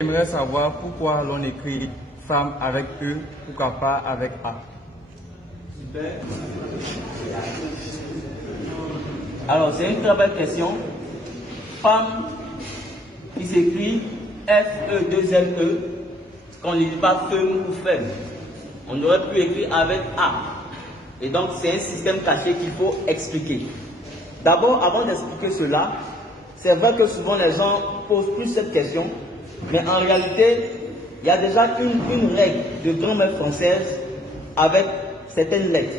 J'aimerais savoir pourquoi l'on écrit femme avec E, pourquoi pas avec A. Super. Alors, c'est une très belle question. Femme qui s'écrit F-E-2-L-E, qu'on ne lit pas femme ou femme. On aurait pu écrire avec A. Et donc, c'est un système caché qu'il faut expliquer. D'abord, avant d'expliquer cela, c'est vrai que souvent les gens posent plus cette question, mais en réalité, il y a déjà une règle de grammaire française avec certaines lettres.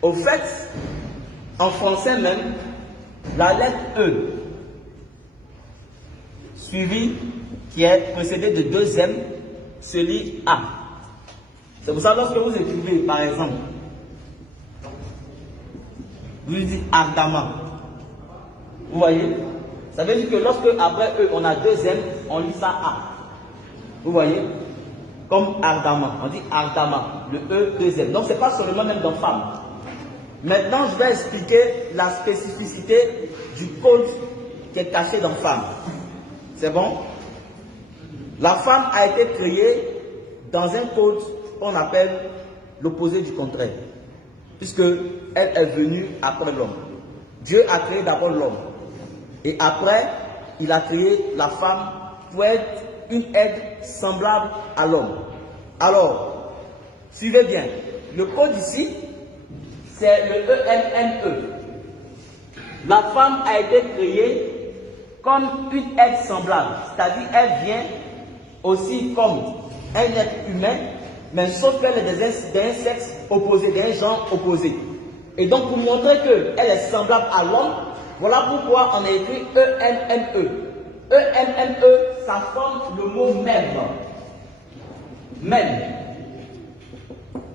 Au fait, en français même, la lettre E, suivie, qui est précédée de deux M, se lit A. C'est pour ça que lorsque vous écrivez, par exemple, vous dites ardemment. Vous voyez? Ça veut dire que lorsque après E, on a deux M, on lit ça A. Vous voyez? Comme ardemment. On dit ardemment. Le E, deux M. Donc, ce n'est pas seulement même dans femme. Maintenant, je vais expliquer la spécificité du code qui est caché dans femme. C'est bon? La femme a été créée dans un code qu'on appelle l'opposé du contraire. Puisque elle est venue après l'homme. Dieu a créé d'abord l'homme. Et après, il a créé la femme pour être une aide semblable à l'homme. Alors, suivez bien. Le code ici, c'est le E-M-N-E. La femme a été créée comme une aide semblable. C'est-à-dire, elle vient aussi comme un être humain, mais sauf qu'elle est d'un sexe opposé, d'un genre opposé. Et donc, pour montrer qu'elle est semblable à l'homme, voilà pourquoi on a écrit E-M-M-E. E-M-M-E, ça forme le mot même. Même.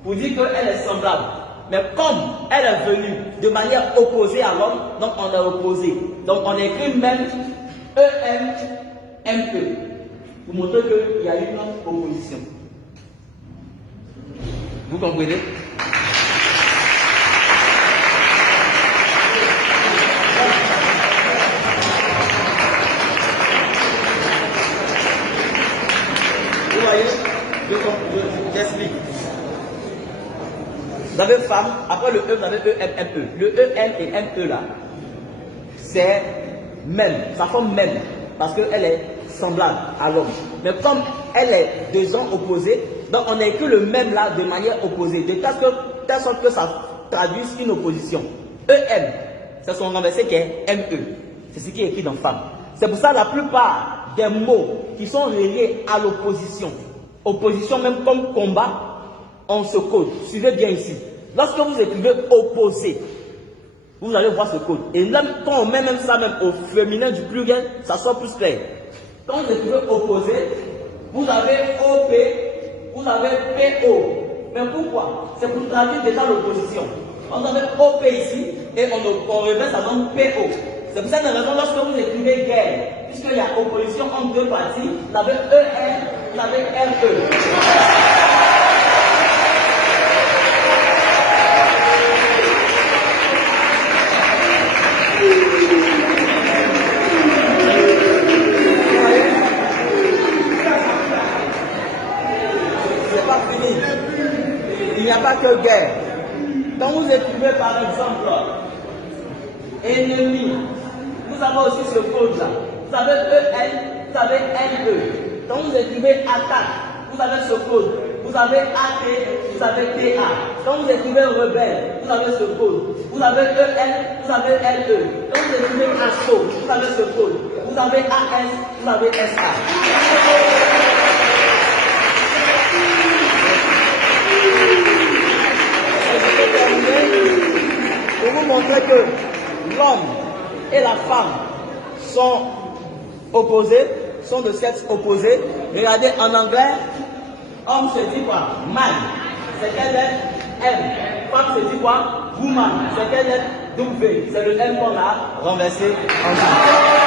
Pour dire qu'elle est semblable. Mais comme elle est venue de manière opposée à l'homme, donc on est opposé. Donc on a écrit même E-M-M-E. Pour montrer qu'il y a une opposition. Vous comprenez? Vous voyez? J'explique. Vous avez femme, après le E, vous avez E-M-M-E. Le E-M et M-E là, c'est même, ça forme même, parce qu'elle est semblable à l'homme. Mais comme elle est de genre opposés, donc on a écrit le même là de manière opposée, de telle sorte que ça traduise une opposition. E-M, c'est son renversé qui est M-E. C'est ce qui est écrit dans femme. C'est pour ça que la plupart des mots qui sont reliés à l'opposition, opposition même comme combat, on se code. Suivez bien ici. Lorsque vous écrivez opposé, vous allez voir ce code. Et même quand on met même ça même au féminin du pluriel, ça sort plus clair. Quand vous écrivez opposé, vous avez OP, vous avez PO. Mais pourquoi? C'est pour traduire déjà l'opposition. On avait OP ici et on remet ça dans PO. C'est pour cette raison, lorsque vous écrivez guerre, puisqu'il y a opposition entre deux parties, vous avez ER, vous avez RE. C'est pas fini. Il n'y a pas que guerre. Quand vous écrivez par exemple ennemi, vous avez aussi ce code là. Vous avez EN, vous avez NE. Quand vous écrivez attaque, vous avez ce code. Vous avez AT, vous avez TA. Quand vous écrivez rebelle, vous avez ce code. Vous avez EN, vous avez LE. Quand vous écrivez assaut, vous avez ce code. Vous avez AS, vous avez SA. Pour vous montrer que l'homme et la femme sont opposés, sont de sexe opposé. Regardez en anglais, homme se dit quoi? Man. C'est quelle lettre? M. Femme se dit quoi? Woman. C'est quelle lettre? W. C'est le M qu'on a renversé en bas.